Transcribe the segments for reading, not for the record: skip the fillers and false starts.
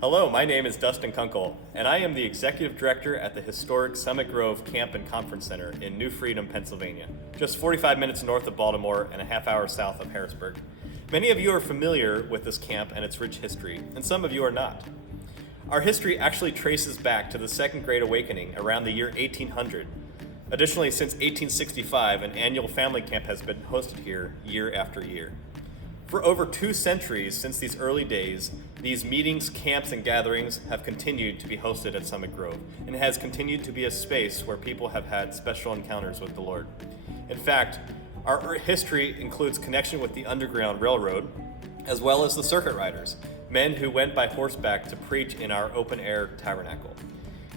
Hello, my name is Dustin Kunkel, and I am the Executive Director at the historic Summit Grove Camp and Conference Center in New Freedom, Pennsylvania, just 45 minutes north of Baltimore and a half hour south of Harrisburg. Many of you are familiar with this camp and its rich history, and some of you are not. Our history actually traces back to the Second Great Awakening around the year 1800. Additionally, since 1865, an annual family camp has been hosted here year after year. For over 2 centuries since these early days, these meetings, camps, and gatherings have continued to be hosted at Summit Grove, and it has continued to be a space where people have had special encounters with the Lord. In fact, our history includes connection with the Underground Railroad, as well as the circuit riders, men who went by horseback to preach in our open-air tabernacle.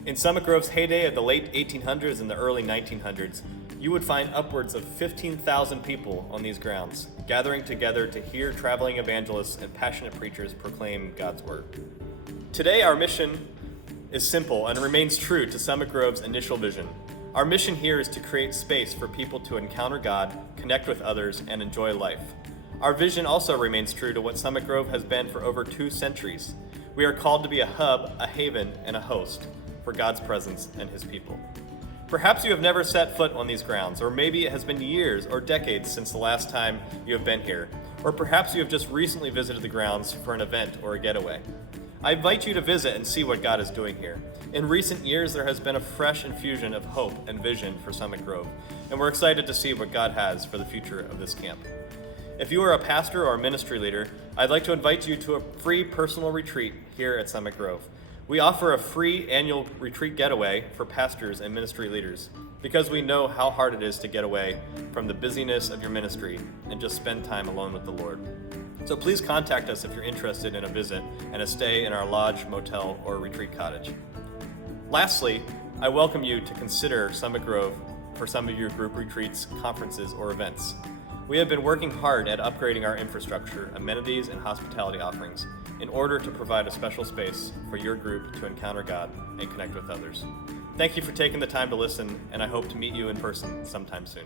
In Summit Grove's heyday of the late 1800s and the early 1900s, you would find upwards of 15,000 people on these grounds, gathering together to hear traveling evangelists and passionate preachers proclaim God's Word. Today, our mission is simple and remains true to Summit Grove's initial vision. Our mission here is to create space for people to encounter God, connect with others, and enjoy life. Our vision also remains true to what Summit Grove has been for over 2 centuries. We are called to be a hub, a haven, and a host for God's presence and His people. Perhaps you have never set foot on these grounds, or maybe it has been years or decades since the last time you have been here, or perhaps you have just recently visited the grounds for an event or a getaway. I invite you to visit and see what God is doing here. In recent years, there has been a fresh infusion of hope and vision for Summit Grove, and we're excited to see what God has for the future of this camp. If you are a pastor or a ministry leader, I'd like to invite you to a free personal retreat here at Summit Grove. We offer a free annual retreat getaway for pastors and ministry leaders because we know how hard it is to get away from the busyness of your ministry and just spend time alone with the Lord. So please contact us if you're interested in a visit and a stay in our lodge, motel, or retreat cottage. Lastly, I welcome you to consider Summit Grove for some of your group retreats, conferences, or events. We have been working hard at upgrading our infrastructure, amenities, and hospitality offerings in order to provide a special space for your group to encounter God and connect with others. Thank you for taking the time to listen, and I hope to meet you in person sometime soon.